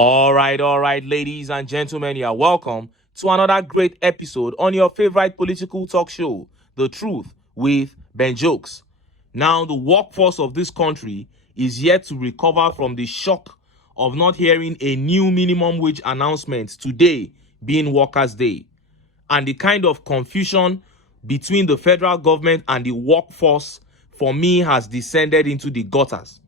All right, ladies and gentlemen, you are welcome to another great episode on your favorite political talk show, The Truth with Ben Jokes. Now, the workforce of this country is yet to recover from the shock of not hearing a new minimum wage announcement today being Workers' Day, and the kind of confusion between the federal government and the workforce, for me, has descended into the gutters.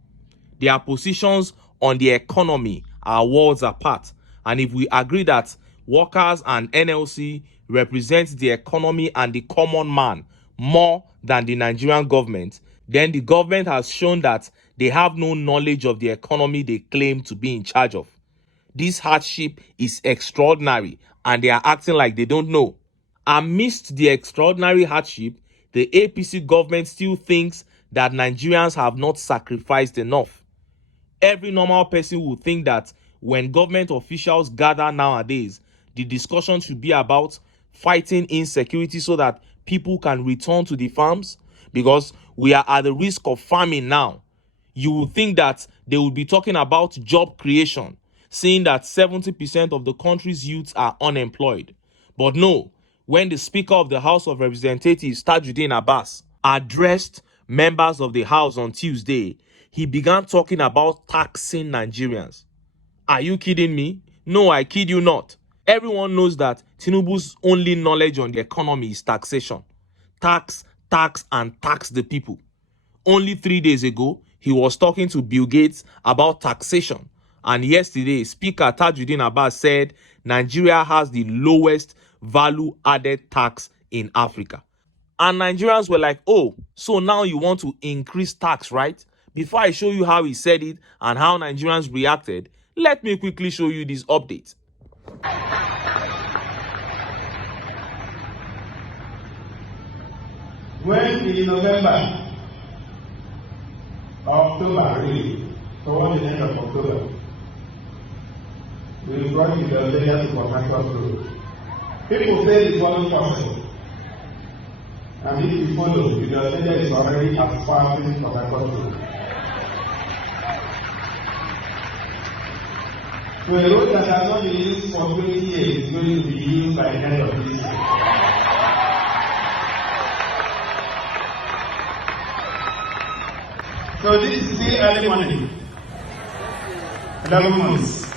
Their positions on the economy are worlds apart. And if we agree that workers and NLC represent the economy and the common man more than the Nigerian government, then the government has shown that they have no knowledge of the economy they claim to be in charge of. This hardship is extraordinary and they are acting like they don't know. Amidst the extraordinary hardship, the APC government still thinks that Nigerians have not sacrificed enough. Every normal person would think that when government officials gather nowadays, the discussion should be about fighting insecurity so that people can return to the farms, because we are at the risk of famine now. You would think that they would be talking about job creation, seeing that 70% of the country's youths are unemployed. But no, when the Speaker of the House of Representatives, Tajuddin Abbas, addressed members of the House on Tuesday, he began talking about taxing Nigerians. Are you kidding me? No, I kid you not. Everyone knows that TINUBU's only knowledge on the economy is taxation. Tax, and tax the people. Only 3 days ago, he was talking to Bill Gates about taxation. And yesterday, Speaker Tajuddin Abbas said Nigeria has the lowest value-added tax in Africa. And Nigerians were like, oh, so now you want to increase tax, right? Before I show you how he said it and how Nigerians reacted, let me quickly show you this update. When in November, October, really, toward the end of October, we brought the Australia to contractors road. People say the following process. And if you follow, the Australia is already as far as contractors road. So a road that has not been used for 20 years is going to be used by the end of this year. So this is still early morning. 11 months.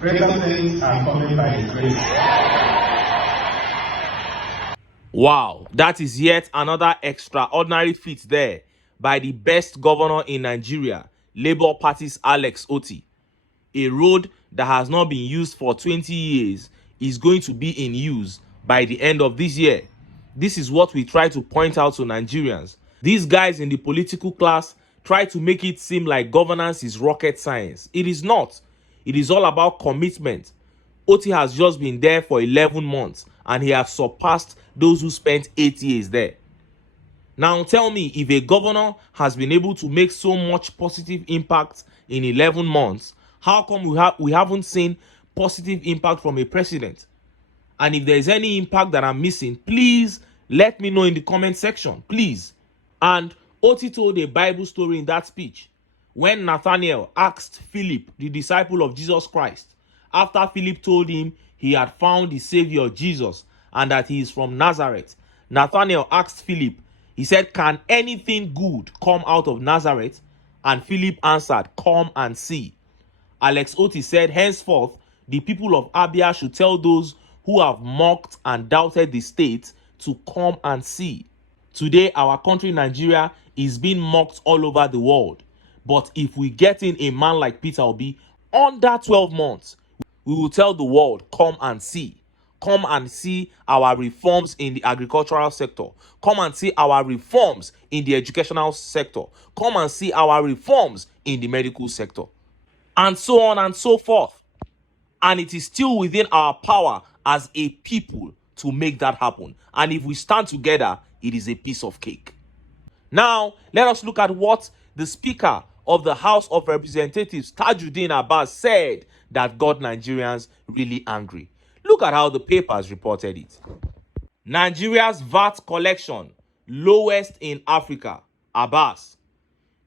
Greater things are coming by His grace. Wow, that is yet another extraordinary feat there by the best governor in Nigeria, Labour Party's Alex Otti. A road that has not been used for 20 years is going to be in use by the end of this year. This is what we try to point out to Nigerians. These guys in the political class try to make it seem like governance is rocket science. It is not. It is all about commitment. Otti has just been there for 11 months and he has surpassed those who spent 8 years there. Now tell me, if a governor has been able to make so much positive impact in 11 months, how come we haven't seen positive impact from a president? And if there is any impact that I'm missing, please let me know in the comment section, please. And Otti told a Bible story in that speech when Nathanael asked Philip, the disciple of Jesus Christ, after Philip told him he had found the Savior Jesus and that he is from Nazareth. Nathanael asked Philip, he said, can anything good come out of Nazareth? And Philip answered, come and see. Alex Otti said, henceforth, the people of ABIA should tell those who have mocked and doubted the state to come and see. Today, our country, Nigeria, is being mocked all over the world. But if we get in a man like Peter Obi, under 12 months, we will tell the world, come and see. Come and see our reforms in the agricultural sector. Come and see our reforms in the educational sector. Come and see our reforms in the medical sector. And so on and so forth. And it is still within our power as a people to make that happen. And if we stand together, it is a piece of cake. Now, let us look at what the Speaker of the House of Representatives, Tajuddin Abbas, said that got Nigerians really angry. Look at how the papers reported it. Nigeria's VAT collection, lowest in Africa. Abbas.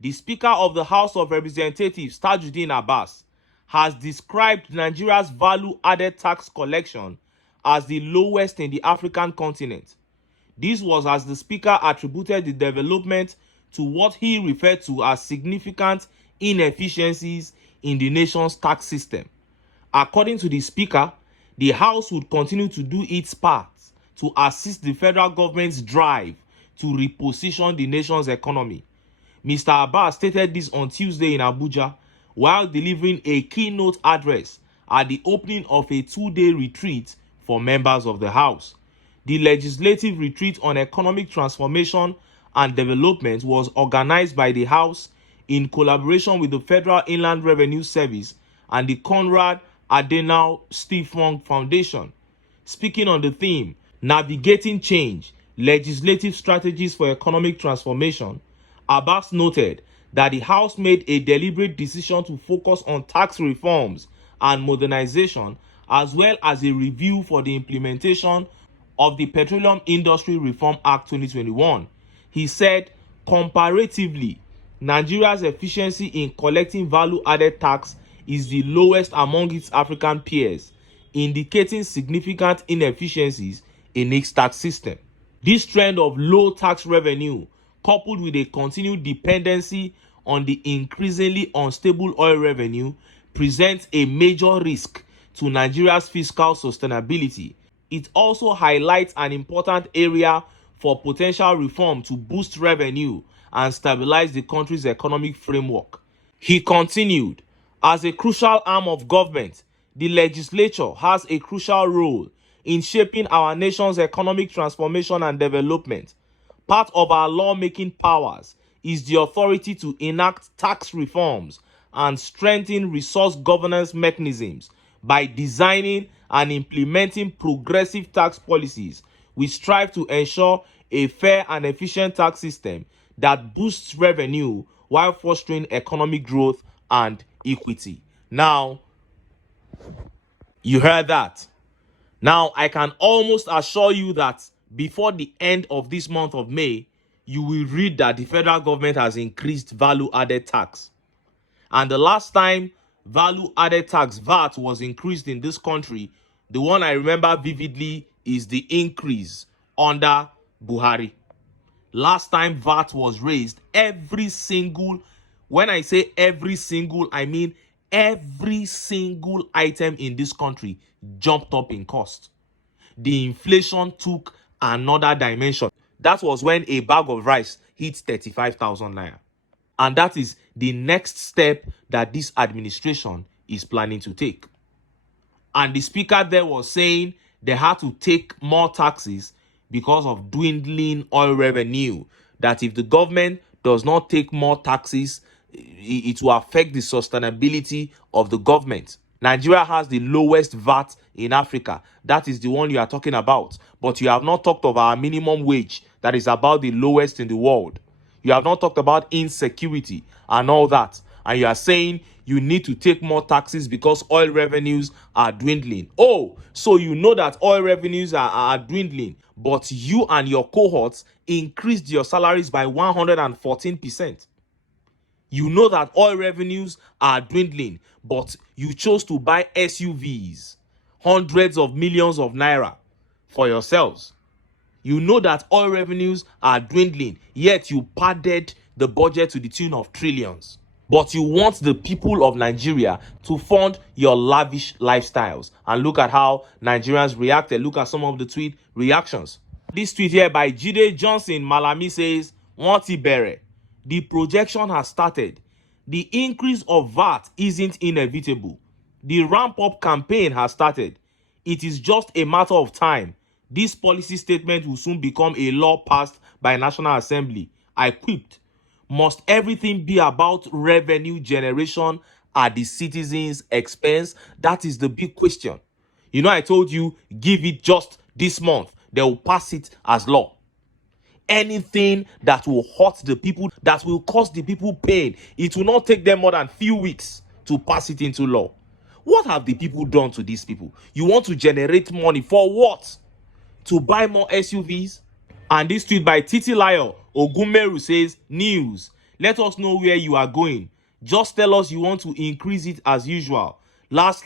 The Speaker of the House of Representatives, Tajuddin Abbas, has described Nigeria's value-added tax collection as the lowest in the African continent. This was as the Speaker attributed the development to what he referred to as significant inefficiencies in the nation's tax system. According to the Speaker, the House would continue to do its part to assist the federal government's drive to reposition the nation's economy. Mr. Abbas stated this on Tuesday in Abuja while delivering a keynote address at the opening of a two-day retreat for members of the House. The legislative retreat on economic transformation and development was organized by the House in collaboration with the Federal Inland Revenue Service and the Konrad Adenauer Stiftung Foundation. Speaking on the theme, Navigating Change, Legislative Strategies for Economic Transformation, Abbas noted that the House made a deliberate decision to focus on tax reforms and modernization, as well as a review for the implementation of the Petroleum Industry Reform Act 2021. He said, comparatively, Nigeria's efficiency in collecting value-added tax is the lowest among its African peers, indicating significant inefficiencies in its tax system. This trend of low tax revenue, coupled with a continued dependency on the increasingly unstable oil revenue, presents a major risk to Nigeria's fiscal sustainability. It also highlights an important area for potential reform to boost revenue and stabilize the country's economic framework. He continued, as a crucial arm of government, the legislature has a crucial role in shaping our nation's economic transformation and development. Part of our lawmaking powers is the authority to enact tax reforms and strengthen resource governance mechanisms. By designing and implementing progressive tax policies, we strive to ensure a fair and efficient tax system that boosts revenue while fostering economic growth and equity. Now, you heard that. Now, I can almost assure you that before the end of this month of May, you will read that the federal government has increased value-added tax. And the last time value-added tax, VAT, was increased in this country, the one I remember vividly is the increase under Buhari. Last time VAT was raised, every single, when I say every single, I mean every single item in this country jumped up in cost. The inflation took another dimension. That was when a bag of rice hit 35,000 naira. And that is the next step that this administration is planning to take. And the speaker there was saying they had to take more taxes because of dwindling oil revenue. That if the government does not take more taxes, it will affect the sustainability of the government. Nigeria has the lowest VAT in Africa. That is the one you are talking about. But you have not talked of our minimum wage that is about the lowest in the world. You have not talked about insecurity and all that. And you are saying you need to take more taxes because oil revenues are dwindling. Oh, so you know that oil revenues are dwindling, but you and your cohorts increased your salaries by 114%. You know that oil revenues are dwindling, but you chose to buy SUVs, hundreds of millions of naira for yourselves. You know that oil revenues are dwindling, yet you padded the budget to the tune of trillions. But you want the people of Nigeria to fund your lavish lifestyles. And look at how Nigerians reacted. Look at some of the tweet reactions. This tweet here by Jide Johnson Malami says, Otti bere. The projection has started. The increase of VAT isn't inevitable. The ramp-up campaign has started. It is just a matter of time. This policy statement will soon become a law passed by National Assembly. I quipped. Must everything be about revenue generation at the citizens' expense? That is the big question. You know, I told you, give it just this month. They will pass it as law. Anything that will hurt the people, that will cause the people pain, it will not take them more than few weeks to pass it into law. What have the people done to these people? You want to generate money for what? To buy more SUVs? And this tweet by Titilayo Ogunmeru says, news. Let us know where you are going. Just tell us you want to increase it as usual. Last,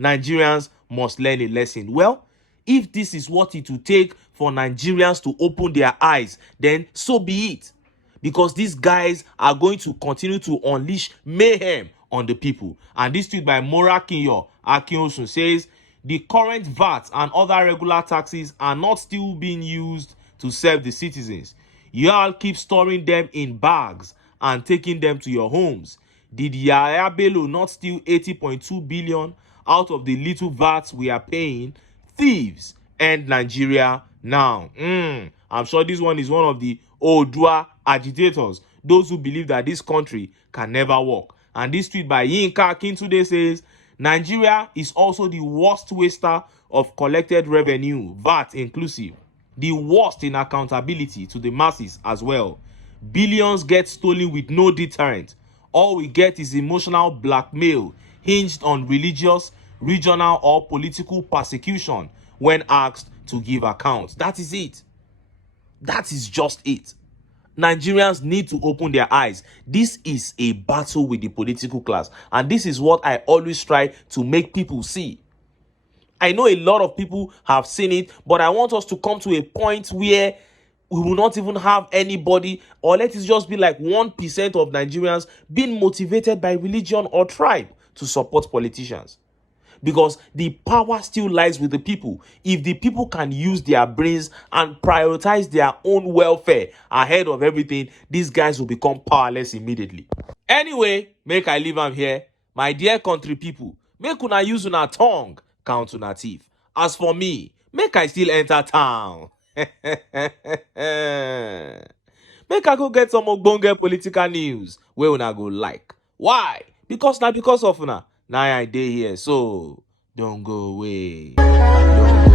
Nigerians must learn a lesson. Well, if this is what it will take for Nigerians to open their eyes, then so be it. Because these guys are going to continue to unleash mayhem on the people. And this tweet by Mora Kinyo Akinosun says, the current VAT and other regular taxes are not still being used to serve the citizens. You all keep storing them in bags and taking them to your homes. Did Yaya Bello not steal 80.2 billion out of the little VAT we are paying? Thieves end Nigeria now. I'm sure this one is one of the Odua agitators, those who believe that this country can never work. And this tweet by Yinka Akintunde says, Nigeria is also the worst waster of collected revenue, VAT inclusive. The worst in accountability to the masses as well. Billions get stolen with no deterrent. All we get is emotional blackmail hinged on religious, regional, or political persecution when asked to give accounts. That is it. That is just it. Nigerians need to open their eyes. This is a battle with the political class. And this is what I always try to make people see. I know a lot of people have seen it, but I want us to come to a point where we will not even have anybody, or let it just be like 1% of Nigerians being motivated by religion or tribe to support politicians. Because the power still lies with the people. If the people can use their brains and prioritize their own welfare ahead of everything, these guys will become powerless immediately. Anyway, make I leave am here. My dear country people, make una use una tongue count una teeth. As for me, make I still enter town. Make I go get some ogbonge political news wey una go like. Why? Because of una. Now I dey here, so don't go away. Don't